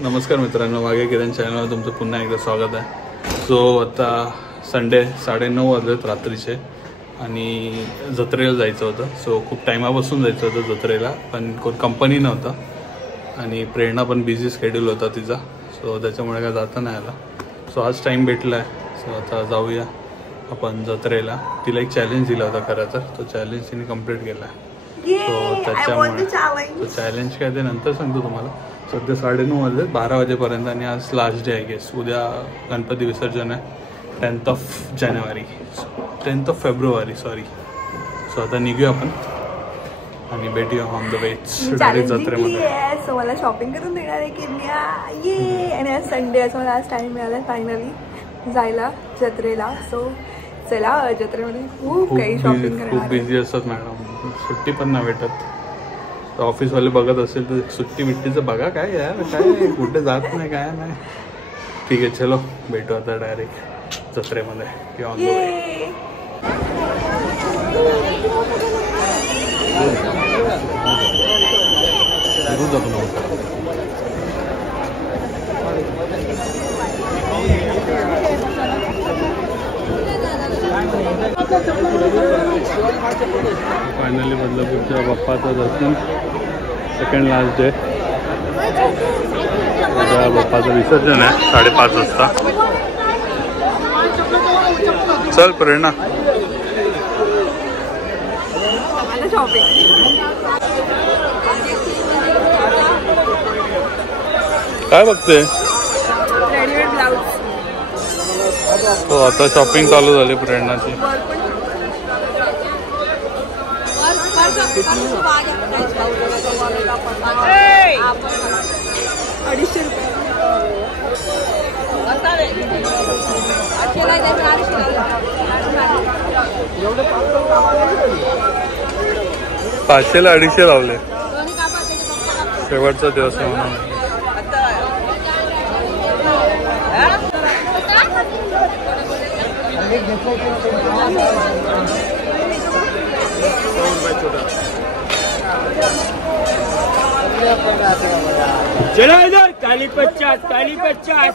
नमस्कार मित्रांनो, मागे किरण चॅनलवर तुमचं पुन्हा एकदा स्वागत आहे. सो आता संडे 9:30 वाजलेत रात्रीचे आणि जत्रेला जायचं होतं. सो खूप टायमापासून जायचं होतं जत्रेला, पण कोण कंपनी नव्हता आणि प्रेरणा पण बिझी शेड्यूल होता तिचा. सो त्याच्यामुळे काय जाता नाही आला. सो आज टाईम भेटला आहे. सो आता जाऊया आपण जत्रेला. तिला एक चॅलेंज दिला होता खरं तर, तो चॅलेंज तिने कंप्लीट केला आहे. सो त्याच्यामुळे तो चॅलेंज काय ते नंतर सांगतो तुम्हाला. सध्या 9:30 वाजले, 12 वाजेपर्यंत आणि आज लास्ट डे आहे गेस. उद्या गणपती विसर्जन आहे 10th of January, 10th of February sorry. So आता निघूया आपण आणि भेटूया ऑन द वे डायरेक्ट जत्रेमध्ये. सो मला शॉपिंग करून देणार आहे की ये, आणि आज संडे असं मला आज टाइम मिळाला फायनली जायला जत्रेला. सो चला जत्रेमध्ये खूप काही शॉपिंग करणार. खूप बिझी असतात मॅडम, सुट्टी पण नाही भेटत. ऑफिसवाले बघत असेल तर सुट्टी बिट्टीचं बघा. काय यार, काय कुठे जात नाही काय नाही. ठीक आहे, चलो भेटू आता डायरेक्ट जत्रेमध्ये ऑन द वे. फायनली बदलापूरच्या बाप्पाचं दर्शन, सेकंड लास्ट डे. उद्या बाप्पाचं विसर्जन आहे 5:30 वाजता. चल प्रेरणा. काय बघते? Readymade blouse. हो, आता शॉपिंग चालू झाली प्रेरणाची. ₹500ला 250 लावले. शेवटचा दिवस आहे म्हणून. चलो इधर ताली 50 ताली 50.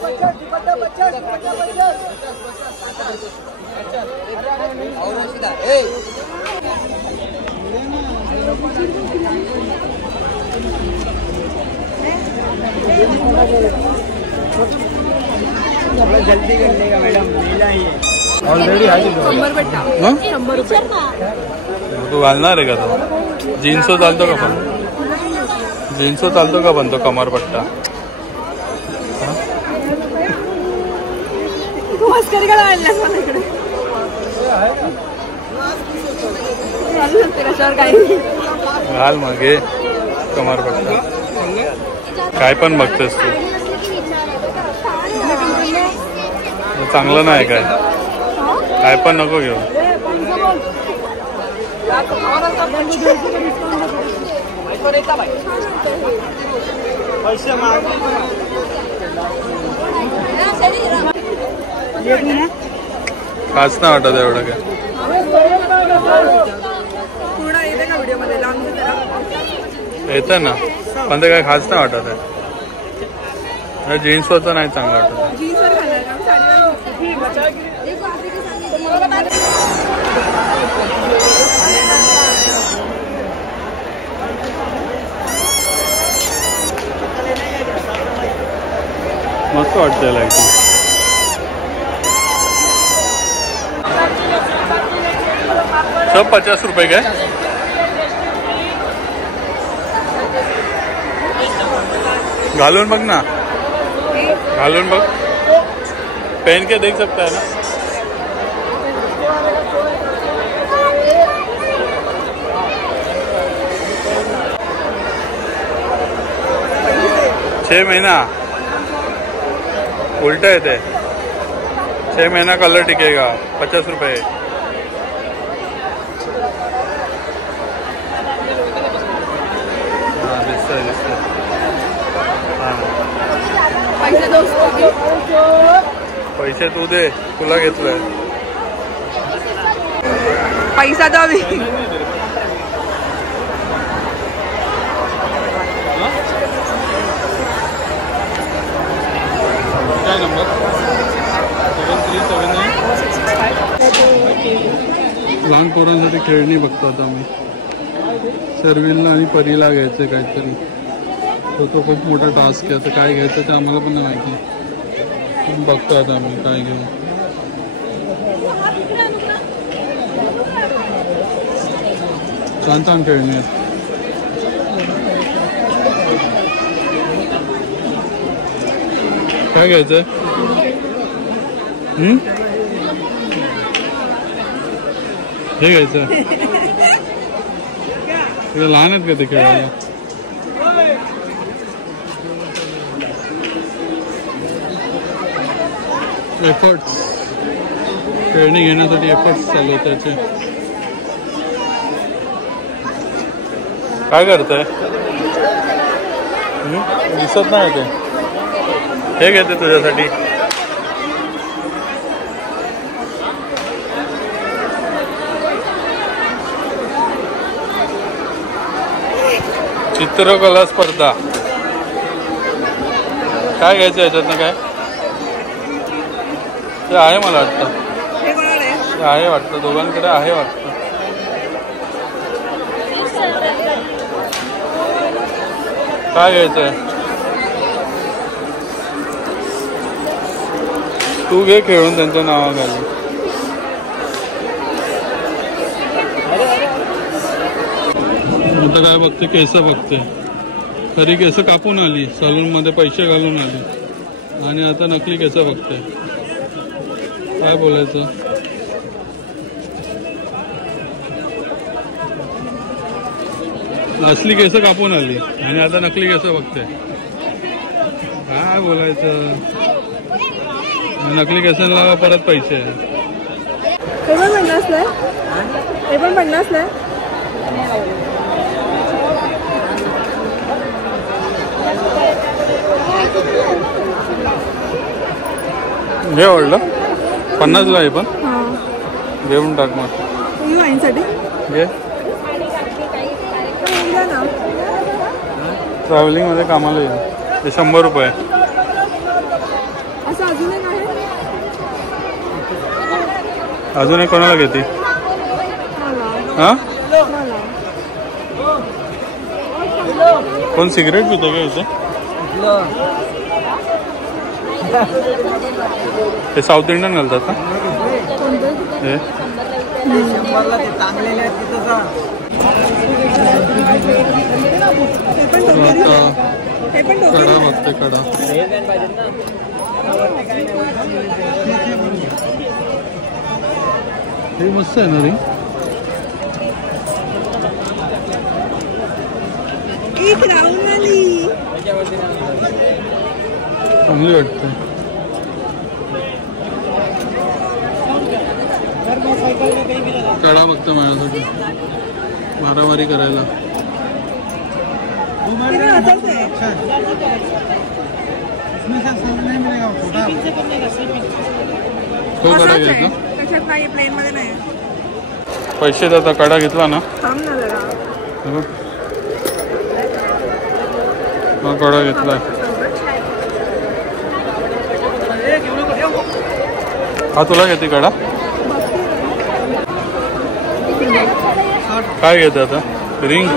थोड़ा जल्दी कर लेगा मैडम, मेला ही है ऑलरेडी. 100 रुपये. तू घालणार आहे का? तो जीन्स चालतो का? पण जीन्स चालतो का? पण तो कमरपट्टा घाल मग. हे कमरपट्टा काय पण बघतेस तू? चांगलं नाही काय? काय पण नको घेऊ. खास नाही वाटत एवढं काय. पूर्ण येते का व्हिडिओ मध्ये? येतं ना, पण ते काय खास नाही वाटत आहे. जीन्सवरचं नाही चांगलं वाटत. जीन्सवर घालणार का? मस्त वाटतंय लाईटिंग. सब 50 रुपये काय? घालून बघ ना, घालून बघ. पहन के देख सकता है ना. छह महीना उल्टा येते. 6 महीना कलर टिकेगा. 50 रुपये. पैसे तू दे, तुला घेतलंय. पैसा द्यावी. पोरांसाठी खेळणी बघतो आता मी. शर्विलला आणि परीला घ्यायचं काहीतरी. तो खूप मोठा टास्क आहे. आता काय घ्यायचं ते आम्हाला पण नाही माहिती. बघतो आता आम्ही काय घेऊ. छान छान खेळणी आहेत. काय घ्यायचंय? हे घ्यायचं. लहान आहेत का ते खेळायला? एफर्ट्स खेळणी घेण्यासाठी एफर्ट्स चालू आहेत त्याचे. काय करताय? दिसत नाही ते. हे घेते तुझ्यासाठी. चित्रकला स्पर्धा. काय घ्यायचं याच्यातनं? काय ते आहे मला वाटतं. ते आहे वाटतं. दोघांकडे आहे वाटतं. काय घ्यायचंय? तू घे खेळून त्यांच्या नावाखाली. आता काय बघते? केस बघते. खरी केस कापून आली, सलून मध्ये पैसे घालून आली आणि आता नकली केस बघते. काय बोलायचं? असली केस कापून आली आणि आता नकली केस बघते. काय बोलायचं? नकली केसांना परत पैसे. हे पण 50 ला. हे पण 50 ला. हे आवडलं. 50 ला आहे पण. घेऊन टाक मग. वाईनसाठी घे. ट्रॅव्हलिंग मध्ये कामाला येईल. ते 100 रुपये. असं अजून एक आहे. अजून एक कोणाला घेते? हा कोण सिगरेट पितो का इथे? ते साऊथ इंडियन घालतात का? हे कडा बघते. कडा हे मस्त आहे ना रे. चांगली वाटते. कडा बघतो माझ्यासाठी मारामारी करायला. तो कडा घ्यायचा. पैसे देता कडा घेतला ना. हा कडा घेतलाय. हा तुला घेते कडा. काय घेते आता? रिंग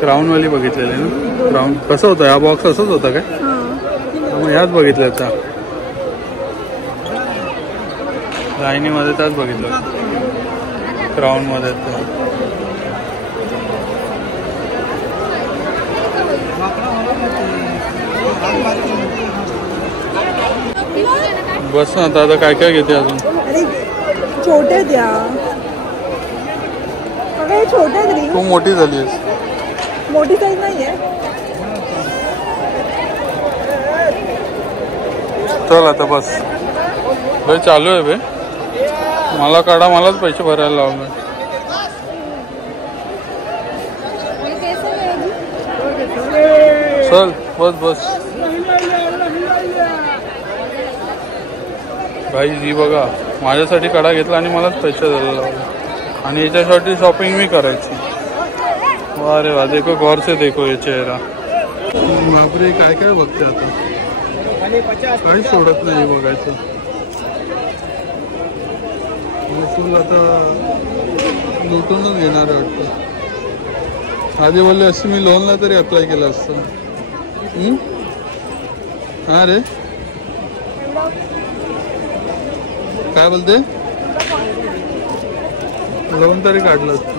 क्राऊन वाली बघितलेली ना. क्राऊन कसं होतं? हा बॉक्स असंच होता काय? मग ह्याच बघितल्याचा लाईनीमध्ये त्याच बघितलं. क्राऊन मध्ये बस ना. आता काय काय घेते अजून? छोटे द्या. छोटे. खूप मोठी झाली आहेस. मोठी साईज नाहीये. चल आता बस. भाई चालू आहे बे. मला काढा. मलाच पैसे भरायला लावले. चल बस बस. भाई जी बघा माझ्यासाठी कडा घेतला आणि मलाच पैसे द्यायला लावले. आणि याच्यासाठी शॉपिंग मी करायची. अरे वा. देखो गौर से देखो ये चेहरा. बापरे काय काय बघते आता. काही सोडत नाही बघायचं. फुल आता लुटूनच घेणार आहे वाटतं. आधी बोलले असं मी लोनला तरी अप्लाय केलं असतं. हा रे काय बोलते लोन तरी काढलं असतं.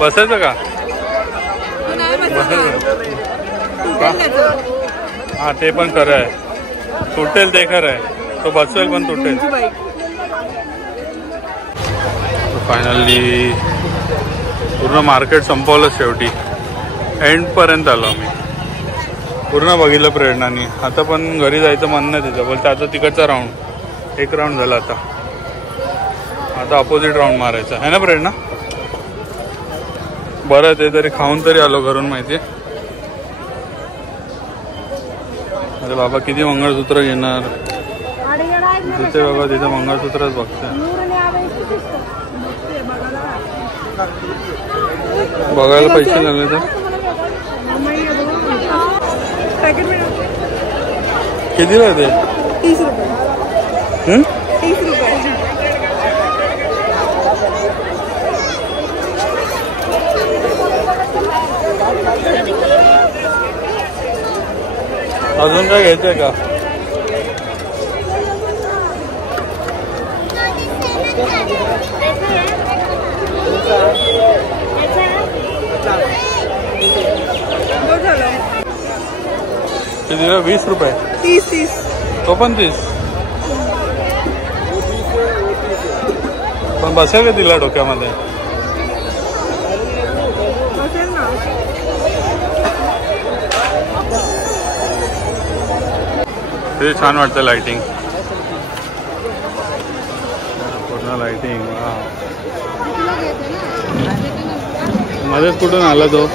बसायचं का? हा ते पण खरं आहे. तुटेल ते खरं आहे. तो बसवेल पण तुटेल. फायनली पूर्ण मार्केट संपवलं शेवटी. एंड पर्यंत आलो आम्ही. पूर्ण बघितलं प्रेरणाने. आता पण घरी जायचं मन नाही तिथं. बोलतं आता तिकडचा राऊंड एक राऊंड झाला. आता अपोजिट राऊंड मारायचा आहे ना प्रेरणा. बरं ते तरी खाऊन तरी आलो घरून माहिती. अरे बाबा किती मंगळसूत्र घेणार तिथे. बाबा तिथे मंगळसूत्रच बघते. बघायला पैसे लागले तर कितीला ते 30 रुपये. 30 रुपये. अजून काय घ्यायचंय का? कितीला? 20 रुपये. 30. तो पण 30. पण बसेल का तिला डोक्यामध्ये? बसेल ना. ते छान वाटतं लाइटिंग. पूर्ण लाइटिंग. मध्येच कुठून आला तो?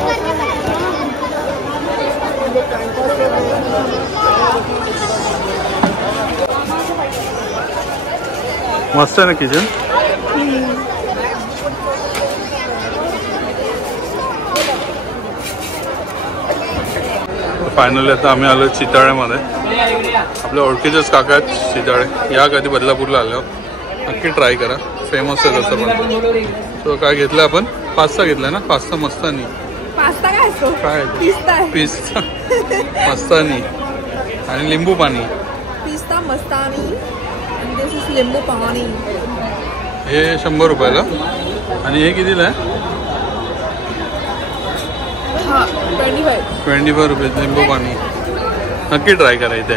मस्त आहे ना किचन. फायनली आता आम्ही आलो चिताळ्यामध्ये. आपल्या ओळखीचेच काका आहेत चिताळे. या कधी बदलापूरला आल्यावर नक्की ट्राय करा. फेमस आहे तसं पण. तो काय घेतलं आपण? पास्ता घेतला ना. पास्ता मस्तानी. पास्ता काय असतो? काय पिस्ता मस्तानी आणि लिंबू पाणी. पिस्ता मस्तानी and this is लिंबू पाणी. हे 100 रुपयाला. आणि हे कितीला आहे? हा 25 रुपये लिंबू पाणी. नक्की ट्राय करा इथे.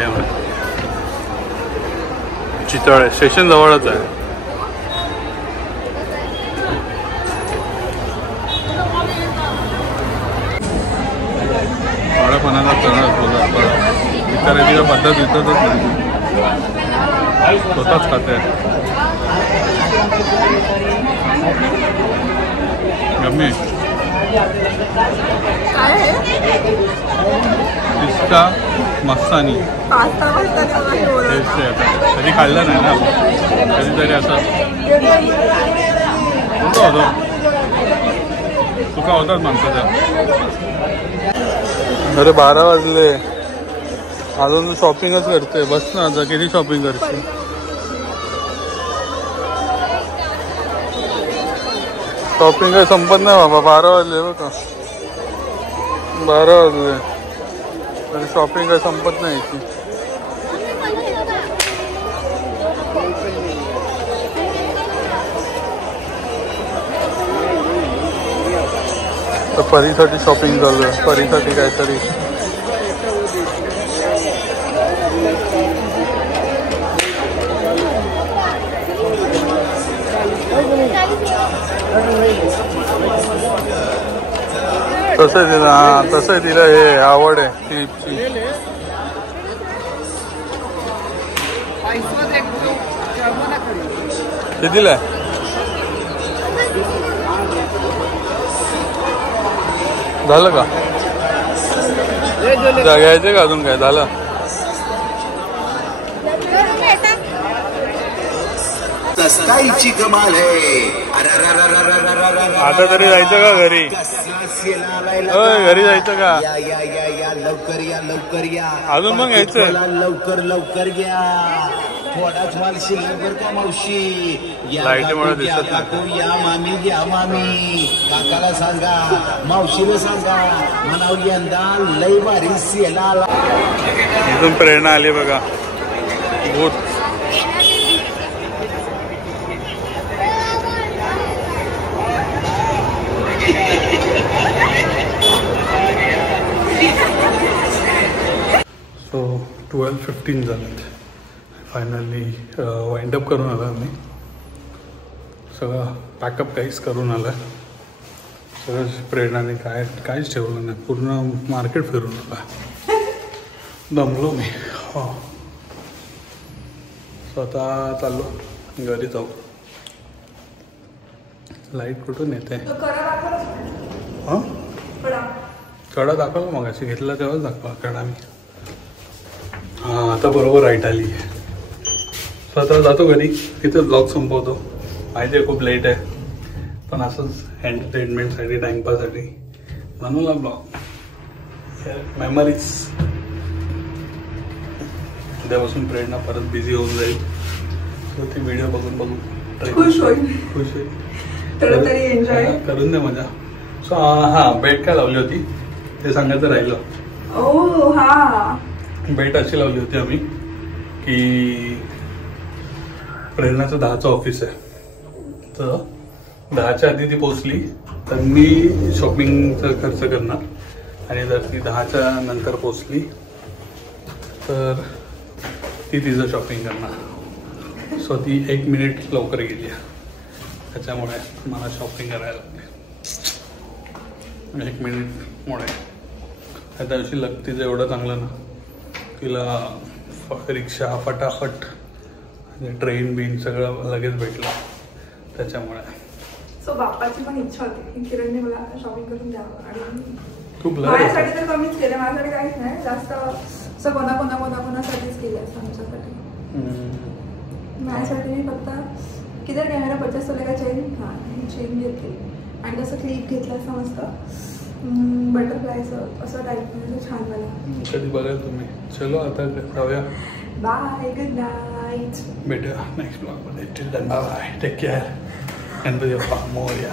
चितळे स्टेशन जवळच आहे. पाण्याला विचारायची पद्धत विचारतच नाही. स्वतःच खाते. गम्मी पिस्ता मस्तानी. कधी खाल्लं नाही ना. कधीतरी असं होतं. चुका होतात माणसाच्या. अरे 12 वाजले अजून तू शॉपिंगच करते. बस ना आता. किती शॉपिंग करते? शॉपिंग काही संपत नाही बाबा. 12 वाजले बघ का. 12 वाजले तरी शॉपिंग काही संपत नाही याची. तर परीसाठी शॉपिंग चालू आहे. परीसाठी काहीतरी तसं तिला. हा तसं तिला हे आवड आहे क्लिपची. कितीला आहे? झालं का? घ्यायचं का अजून काय? झालं. कस कायची कमाल आहे. आता तरी जायचं का घरी? घरी जायचं का? या या या या लवकर या लवकर या. अजून मग यायचं? लवकर लवकर घ्या. थोडाच माल शिल्लक बर का मावशी. या लाईटमुळे काकू, दिसत या काकू, या मामी घ्या मामी. काकाला सांगा, मावशीला सांगा, म्हणाव यंदा लय भारी सेल आला. इथून प्रेरणा आली बघा. बहुत सो 12:15 झालेत. फायनली वाइंड अप करून आला आम्ही. सगळं पॅकअप काहीच करून आलं. सगळं प्रेरणाने काहीच ठेवलं नाही. पूर्ण मार्केट फिरून आला. दमलो मी. हो स्वतः चाललो घरी जाऊ. लाईट कुठून येते? हां कडा दाखवला मग अशी घेतला तेव्हाच दाखवा कडा मी. हां आता बरोबर राईट आली. स्वतः जातो घरी. तिथं ब्लॉग संपवतो. माहिती आहे खूप लेट आहे पण असंच एंटरटेनमेंटसाठी टाइमपाससाठी बनवला ब्लॉग. मेमरीज. उद्यापासून प्रेरणा परत बिझी होऊन जाईल. सो ती व्हिडिओ बघून खुश होईल. खुश होईल. तरी एन्जॉय करून दे मजा. सो हां बेट काय लावली होती ते सांगायचं राहिलं. ओ हा बेट अशी लावली होती आम्ही की प्रेरणाचं 10चं ऑफिस आहे. तर 10च्या आधी ती पोचली तर मी शॉपिंगचा खर्च करणार आणि जर ती 10च्या नंतर पोचली तर ती तिचं शॉपिंग करणार. सो ती 1 मिनिट लवकर गेली. त्याच्यामुळे मला शॉपिंग करायला लागते 1 मिनिटमुळे. त्या दिवशी तिचं एवढं चांगलं ना तिला रिक्षा फटाफट ट्रेन बिन सगळं लगेच भेटलं त्याच्यामुळे. सो बाप्पाची पण इच्छा होती की किरणने मला शॉपिंग करून द्यावं आणि खूप माझ्यासाठी तर कमीच केलं. माझ्यासाठी काहीच नाही जास्त असं कोणासाठीच केलं असं आमच्यासाठी. माझ्यासाठी मी फक्त किती कॅमेरा 50 तोले का चेन. हां चेन घेतली आणि तसं क्लिप घेतलं असं मस्त बटरफ्लायचं असं टाईप म्हणजे छान मला. कधी बघाल तुम्ही. चलो आता जाऊया. Bye good night. भेटूया नेक्स्ट ब्लॉगमध्ये. Till then bye bye. Take care. Ganpati Bappa Morya.